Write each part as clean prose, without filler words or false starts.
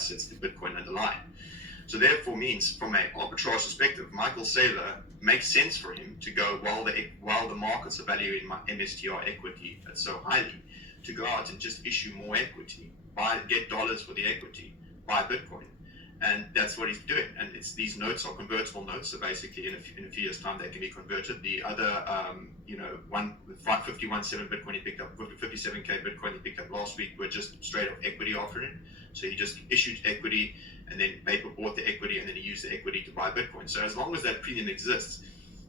price sets the Bitcoin underlying. So therefore means from an arbitrage perspective, Michael Saylor makes sense for him to go while the markets are valuing my MSTR equity so highly, to go out and just issue more equity, get dollars for the equity, buy Bitcoin. And that's what he's doing. And these notes are convertible notes. So basically in a few years' time, they can be converted. The other, 551.7 Bitcoin he picked up, 57K Bitcoin he picked up last week were just straight up equity offering. So he just issued equity and then paper bought the equity and then he used the equity to buy Bitcoin. So as long as that premium exists,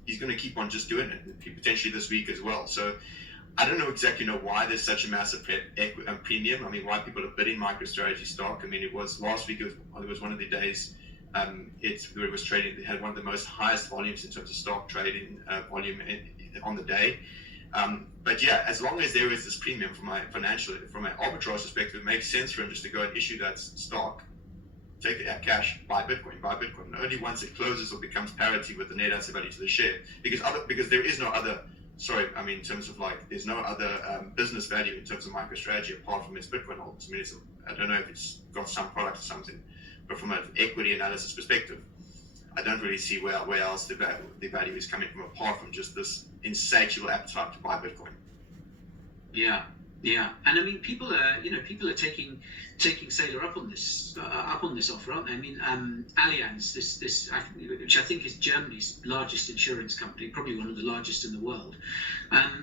he's going to keep on just doing it, potentially this week as well. So I don't exactly know why there's such a massive premium. I mean, why people are bidding MicroStrategy stock. I mean, it was last week. It was one of the days. It was trading. It had one of the most highest volumes in terms of stock trading volume on the day. But yeah, as long as there is this premium from an arbitrage perspective, it makes sense for him just to go and issue that stock, take it out cash, buy Bitcoin. And only once it closes or becomes parity with the net asset value to the share, because there is no other. In terms of there's no other business value in terms of MicroStrategy apart from its Bitcoin holdings. I mean, I don't know if it's got some product or something, but from an equity analysis perspective, I don't really see where else the value is coming from apart from just this insatiable appetite to buy Bitcoin. Yeah, and I mean, people are taking Saylor up on this offer, aren't they? I mean, Allianz, which I think is Germany's largest insurance company, probably one of the largest in the world.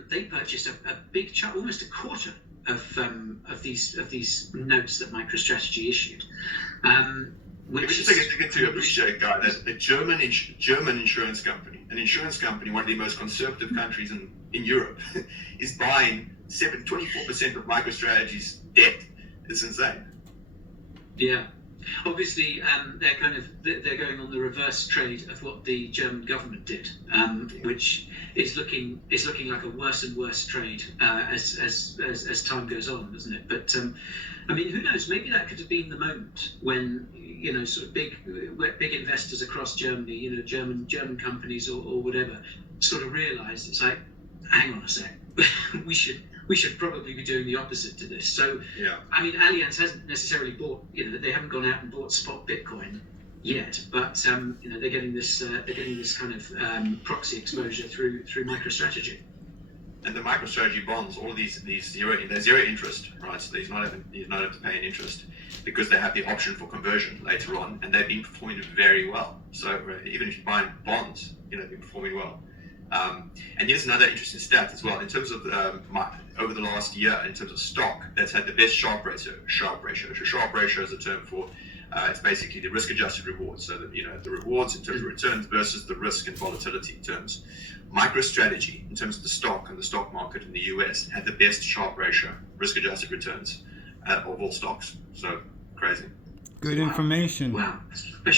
They purchased a big chunk, almost a quarter of these notes that MicroStrategy issued. Which is a thing to appreciate, Guy, that a German insurance company, one of the most conservative countries in Europe, is buying 24% of MicroStrategy's debt. It's insane. Yeah, obviously they're going on the reverse trade of what the German government did, which is looking like a worse and worse trade as time goes on, doesn't it? But I mean, who knows? Maybe that could have been the moment when sort of big investors across Germany, German companies or whatever, sort of realised it's like, hang on a sec, we should probably be doing the opposite to this. So, yeah. I mean, Allianz hasn't necessarily bought, they haven't gone out and bought spot Bitcoin yet, but they're getting this kind of proxy exposure through MicroStrategy. And the MicroStrategy bonds, all of these they're zero interest, right? So he's not having to pay an interest because they have the option for conversion later on, and they've been performing very well. So even if you're buying bonds, they've been performing well. And here's another interesting stat as well in terms of over the last year in terms of stock that's had the best Sharpe ratio. Sharpe ratio is a term for it's basically the risk-adjusted rewards. So that the rewards in terms of returns versus the risk and volatility terms. MicroStrategy in terms of the stock and the stock market in the US had the best Sharpe ratio, risk-adjusted returns of all stocks. So crazy. Good information. Wow.